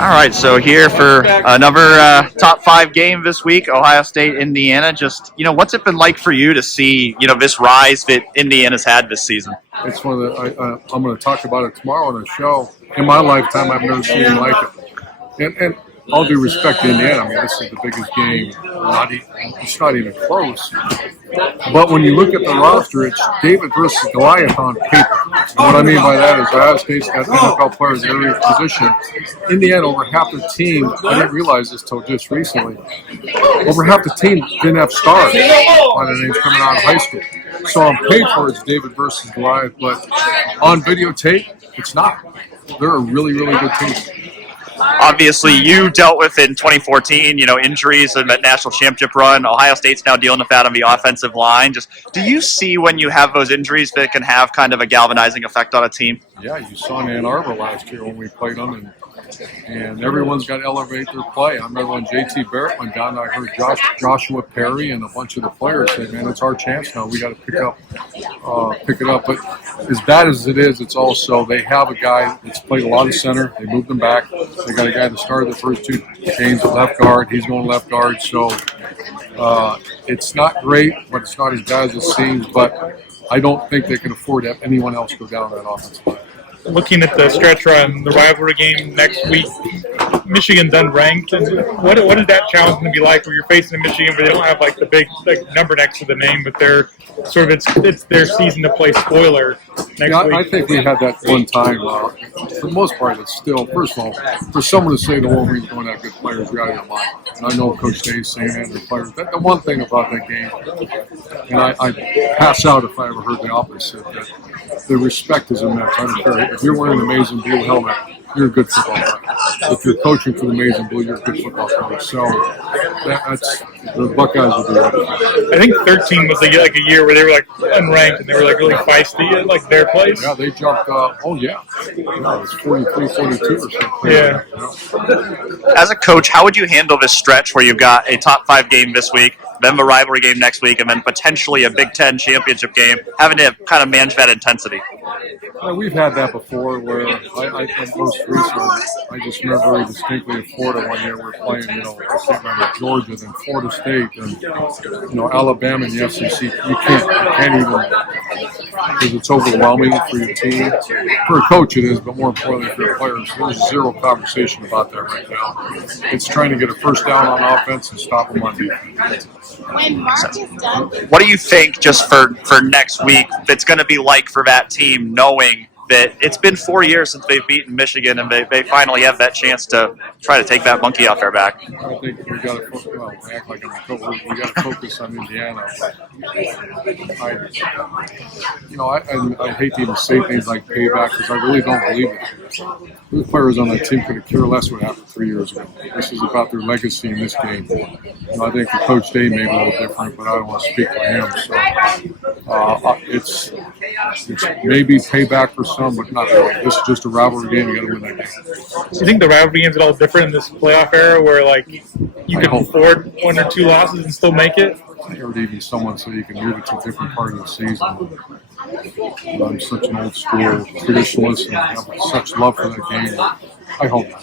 All right, so here for another top five game this week, Ohio State, Indiana. Just, what's it been like for you to see, this rise that Indiana's had this season? It's one of the, I'm going to talk about it tomorrow on the show. In my lifetime, I've never seen anything like it. And all due respect to Indiana, I mean, this is the biggest game. It's not even close. But when you look at the roster, it's David versus Goliath on paper. And what I mean by that is Ohio State's got NFL players in every position. Indiana, over half the team, I didn't realize this till just recently, over half the team didn't have stars on their names coming out of high school. So on paper, it's David versus Goliath, but on videotape, it's not. They're a really, really good team. Obviously, you dealt with in 2014, injuries in that national championship run. Ohio State's now dealing with that on the offensive line. Just, do you see when you have those injuries that can have kind of a galvanizing effect on a team? Yeah, you saw in Ann Arbor last year when we played them, and everyone's got to elevate their play. I remember when J.T. Barrett went down, I heard Joshua Perry and a bunch of the players say, man, it's our chance now. We got to pick it up. But as bad as it is, it's also they have a guy that's played a lot of center. They moved him back. They got a guy that started the first two games at left guard. He's going left guard. So it's not great, but it's not as bad as it seems. But I don't think they can afford to have anyone else go down that offensive line. Looking at the stretch run, the rivalry game next week, Michigan's unranked. And what is that challenge going to be like where you're facing Michigan, but they don't have like the big number next to the name, but they're sort of it's their season to play spoiler next week? I think we had that one time. For the most part, it's still, first of all, for someone to say the Wolverines don't have good players, you're out of your mind. And I know Coach Day's saying that, and the players. The one thing about that game, and I pass out if I ever heard the opposite, that the respect is immense. I don't care. If you're wearing an amazing blue helmet, you're a good football player. If you're coaching for the Amazing Blue, you're a good football player. So that's the Buckeyes will be ready. I think 13 was like a year where they were like unranked and they were like really feisty at like their place. Yeah, they jumped. It was 43, 42 or something. Yeah. As a coach, how would you handle this stretch where you've got a top five game this week, then the rivalry game next week, and then potentially a Big Ten championship game, having to kind of manage that intensity? We've had that before where I most recently, I just remember very distinctly in Florida one year we were playing, I can't remember Georgia, then Florida State, and, Alabama and the SEC. You can't even, because it's overwhelming for your team. For a coach it is, but more importantly for your players, there's zero conversation about that right now. It's trying to get a first down on offense and stop them on defense. What do you think, just for next week, it's going to be like for that team, knowing that it's been 4 years since they've beaten Michigan and they finally have that chance to try to take that monkey off their back? I think we got to act like I'm a coach. We got to focus on Indiana. I hate to even say things like payback because I really don't believe it. The players on that team could have cared less what happened 3 years ago. This is about their legacy in this game. I think for Coach Day may be a little different, but I don't want to speak for him. So it's maybe payback for some, but not really. This is just a rivalry game. You got to win that game. Do you think the rivalry games at all different in this playoff era, where like you can afford 1 or 2 losses and still make it? I heard even someone say you can move it to a different part of the season. I'm such an old school traditionalist and I have such love for that game. I hope not.